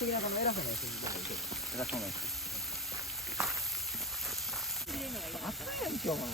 的なこの偉そうなやつみたいな。偉そうなやつ。暑いやん今日も。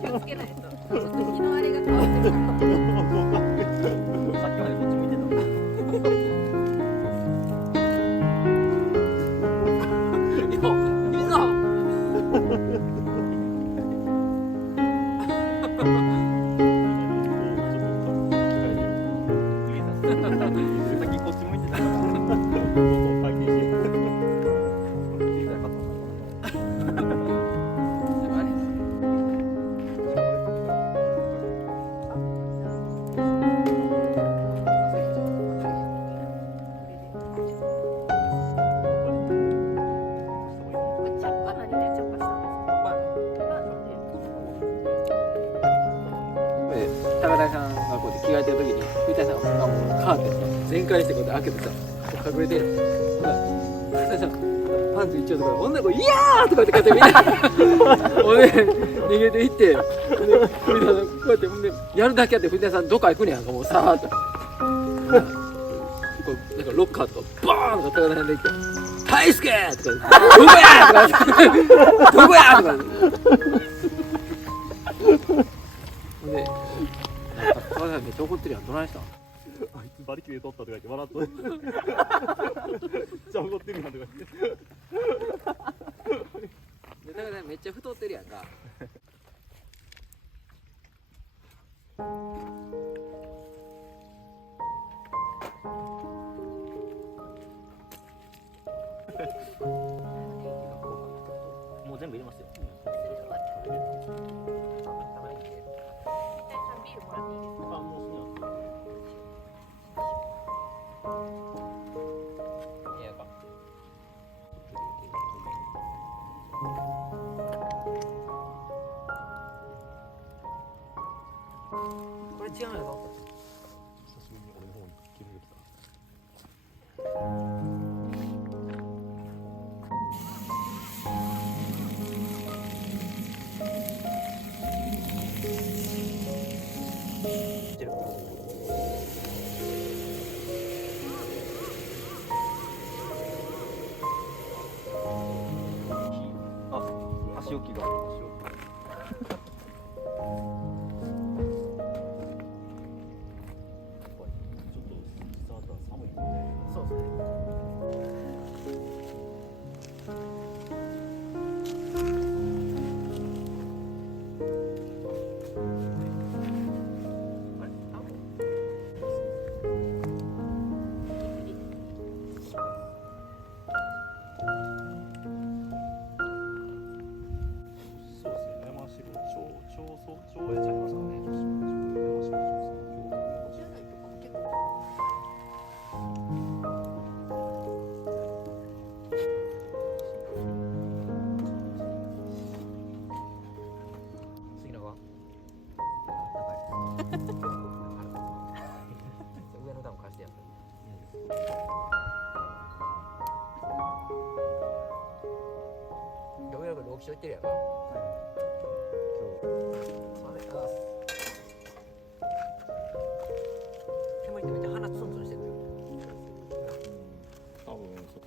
気をつけないと。ちょっと日のあれが変わってるから。さっきまでこっち見てた。いざ。先こっち向いてた。高田さんがこうやって着替えてる時に藤田さんがもうカーテンさ全開してこうやって開けてさ隠れてる高田さんパンツ一丁とか女の子「いやー!」とかってこうやってみんなほんで逃げていってで藤田さんこうやってほんでやるだけやって藤田さんどっか行くねやんかもうさーっとこうなんかロッカーとバーンとか高田さんで行って「大輔!」とか「どこや!」とか「どこや!」とかほんで高田さんめっちゃ怒ってるやんどないしたんあいつ馬力で取ったとか言って笑っとる。めっちゃ怒ってるやんとか言って。で高田さんめっちゃ太ってるやんかもう全部入れますよ。あ、もうすぐなんですよ。いやかこれ違うよ久しぶりに俺の方に気づいてきた。足置きが。そうですねそってるやろ。煙ってめっちゃ鼻ツンツンしてるよ。多分そう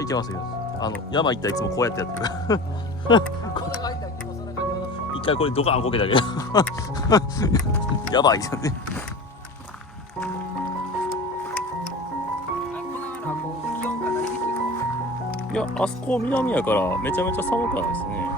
いけますよ。山行ったらいつもこうやってやってる。一回これドカーンこけたけどやばいじゃんね。いや、あそこ南やからめちゃめちゃ寒くないですね。